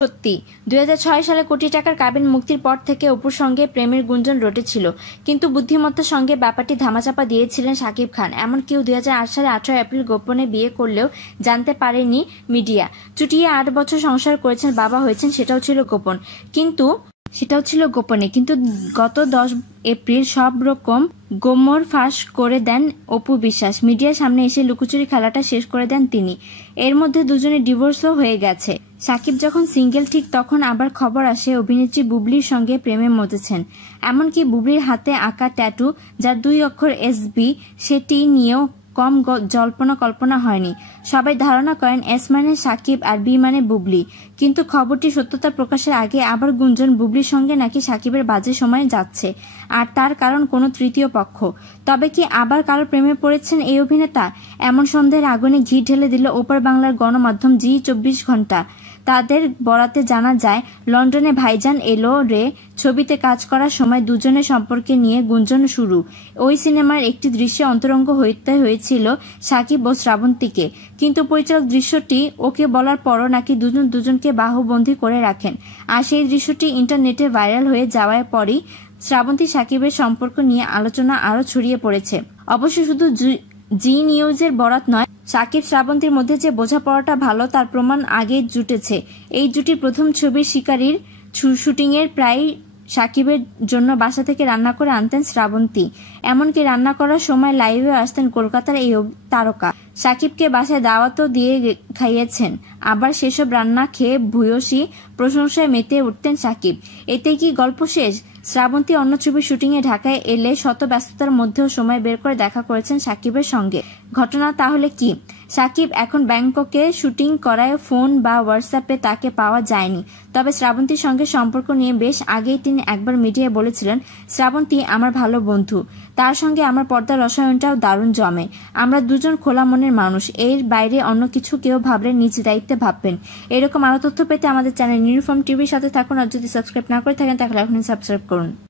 সত্যি, দুই হাজার ছয় সালে কোটি টাকার কাবিন মুক্তির পর থেকে অপুর সঙ্গে প্রেমের গুঞ্জন রটেছিল। কিন্তু বুদ্ধিমত্তার সঙ্গে ব্যাপারটি ধামাচাপা দিয়েছিলেন শাকিব খান। এমনকি দুই সালে আঠারো এপ্রিল গোপনে বিয়ে করলেও জানতে পারেনি মিডিয়া। চুটিয়ে আট বছর সংসার করেছেন, বাবা হয়েছেন, সেটাও ছিল গোপন। কিন্তু সেটাও ছিল গোপনে, কিন্তু গত দশ এপ্রিল সব রকম গোমর ফাঁস করে দেন অপু বিশ্বাস। মিডিয়ার সামনে এসে লুকোচুরি খেলাটা শেষ করে দেন তিনি। এর মধ্যে দুজনে ডিভোর্সও হয়ে গেছে। সাকিব যখন সিঙ্গেল, ঠিক তখন আবার খবর আসে অভিনেত্রী বুবলির সঙ্গে প্রেমে মতেছেন এমনকি বুবলির হাতে আঁকা ট্যাটু যা দুই অক্ষর এসবি সেটি নিয়েও কম জল্পনা কল্পনা হয়নি। সবাই ধারণা করেন এস মানে সাকিব আর বি মানে বুবলি। কিন্তু খবরটি সত্যতা প্রকাশের আগে আবার গুঞ্জন বুবলির সঙ্গে নাকি সাকিবের বাজে সময়ে যাচ্ছে। আর তার কারণ কোনো তৃতীয় পক্ষ। তবে কি আবার কারও প্রেমে পড়েছেন এই অভিনেতা? এমন সন্দেহের আগুনে ঘি ঢেলে দিল ওপার বাংলার গণমাধ্যম জি চব্বিশ ঘণ্টা তাদের বরাতে জানা যায়, লন্ডনে ভাইজান এলো রে ছবিতে কাজ করার সময় দুজনের সম্পর্কে নিয়ে গুঞ্জন শুরু। ওই সিনেমার একটি দৃশ্যে অন্তরঙ্গ হইতে হয়েছিল সাকিব ও শ্রাবন্তীকে। কিন্তু পরিচালক দৃশ্যটি ওকে বলার পরও নাকি দুজন দুজনকে বাহুবন্দী করে রাখেন। আর সেই দৃশ্যটি ইন্টারনেটে ভাইরাল হয়ে যাওয়ার পরই শ্রাবন্তী সাকিবের সম্পর্ক নিয়ে আলোচনা আরও ছড়িয়ে পড়েছে। অবশ্য শুধু জি নিউজের বরাত নয় সাকিব শ্রাবন্তীর মধ্যে যে বোঝাপড়াটা ভালো, তার প্রমাণ আগেই জুটেছে। এই জুটির প্রথম ছবির শিকারীর শুটিংয়ের প্রায় সাকিবের জন্য বাসা থেকে রান্না করে আনতেন শ্রাবন্তী। এমনকি রান্না করার সময় লাইভে আসতেন কলকাতার এই তারকা। সাকিবকে বাসায় দাওয়াতও দিয়ে খাইয়েছেন। আবার সেসব রান্না খেয়ে ভূয়সী প্রশংসায় মেতে উঠতেন সাকিব। এতে কি গল্প শেষ? শ্রাবন্তী অন্য ছবির শুটিংয়ে ঢাকায় এলে শত ব্যস্ততার মধ্যেও সময় বের করে দেখা করেছেন সাকিবের সঙ্গে। ঘটনা তাহলে কি? সাকিব এখন ব্যাংককে শুটিং করায় ফোন বা হোয়াটসঅ্যাপে তাকে পাওয়া যায়নি। তবে শ্রাবন্তীর সঙ্গে সম্পর্ক নিয়ে বেশ আগেই তিনি একবার মিডিয়ায় বলেছিলেন, শ্রাবন্তী আমার ভালো বন্ধু। তার সঙ্গে আমার পর্দার রসায়নটাও দারুণ জমে। আমরা দুজন খোলা মনের মানুষ। এর বাইরে অন্য কিছু কেউ ভাবলে নিজ দায়িত্বে ভাববেন। এরকম আরও তথ্য পেতে আমাদের চ্যানেল ইউনিফর্ম টিভির সাথে থাকুন। আর যদি সাবস্ক্রাইব না করে থাকেন, তাহলে এখনই সাবস্ক্রাইব করুন।